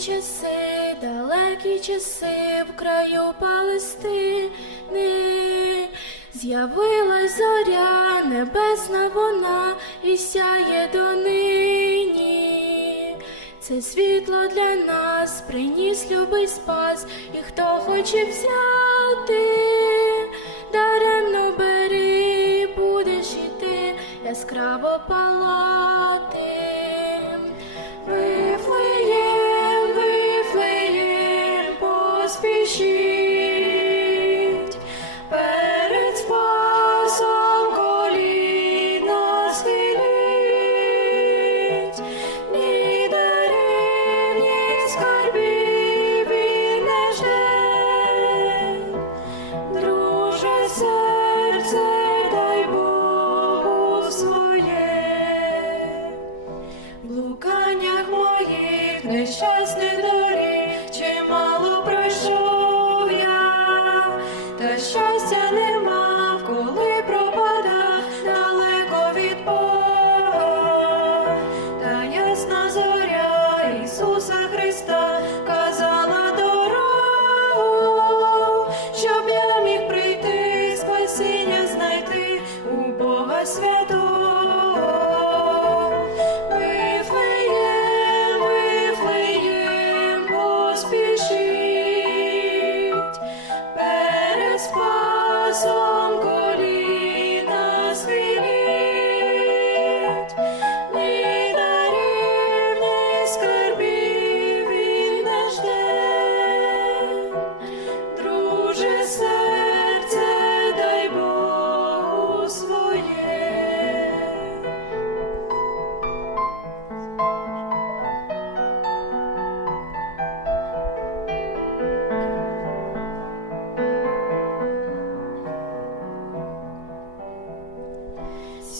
часи, далекі часи в краю Палестини, з'явилась зоря, небесна вона і сяє донині. Це світло для нас приніс любий спас, і хто хоче взяти.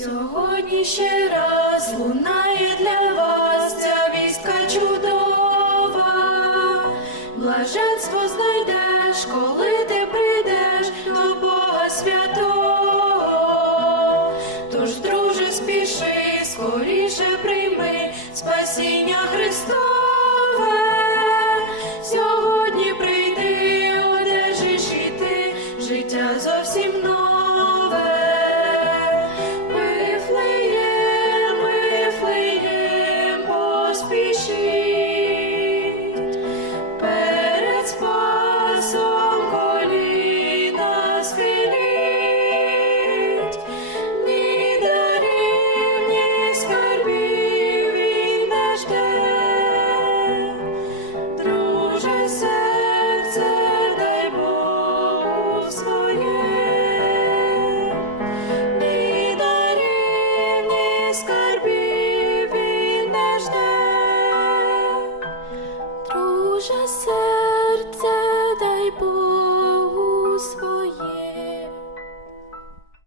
Сьогодні ще раз лунає для вас ця вістка чудова, блаженство знайдеш, коли ти прийдеш до Бога святого, тож, друже, спіши, скоріше прийми спасіння Христове. Сьогодні прийди, одержиш життя зовсім нове. спішить. Перед спасом коліна схилить, ні дарів, ні скарбів він не say